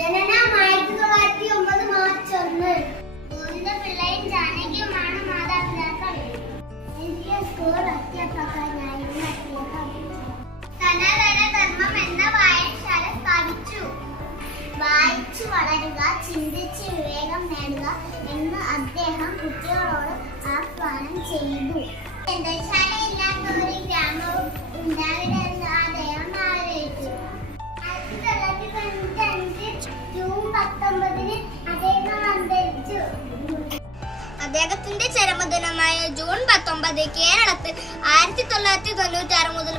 ജനനം 1909 മാർച്ച് 1. ഗോവിന്ദപിള്ളയും ജാനകിയുമാണ് മാതാപിതാക്കൾ. എഴുതിയ സ്കൂൾ അധ്യാപകനായിരുന്നു അദ്ദേഹം. സനാതന ധർമ്മം എന്ന വായനശാല സ്ഥാപിച്ചു. വായിച്ചു വളരുക, ചിന്തിച്ച് വിവേകം നേടുക എന്ന് അദ്ദേഹം കുട്ടികളോട് ആഹ്വാനം ചെയ്തു. ഗ്രന്ഥശാലയില്ലാത്ത ഒരു ഗ്രാമവും ഉണ്ടാവില്ലെന്ന് അദ്ദേഹം ആഗ്രഹിച്ചു. 1995 ജൂൺ 19 അദ്ദേഹം അന്തരിച്ചു. അദ്ദേഹത്തിന്റെ ചരമദിനമായ ജൂൺ 19 കേരളത്തിൽ 1996 മുതൽ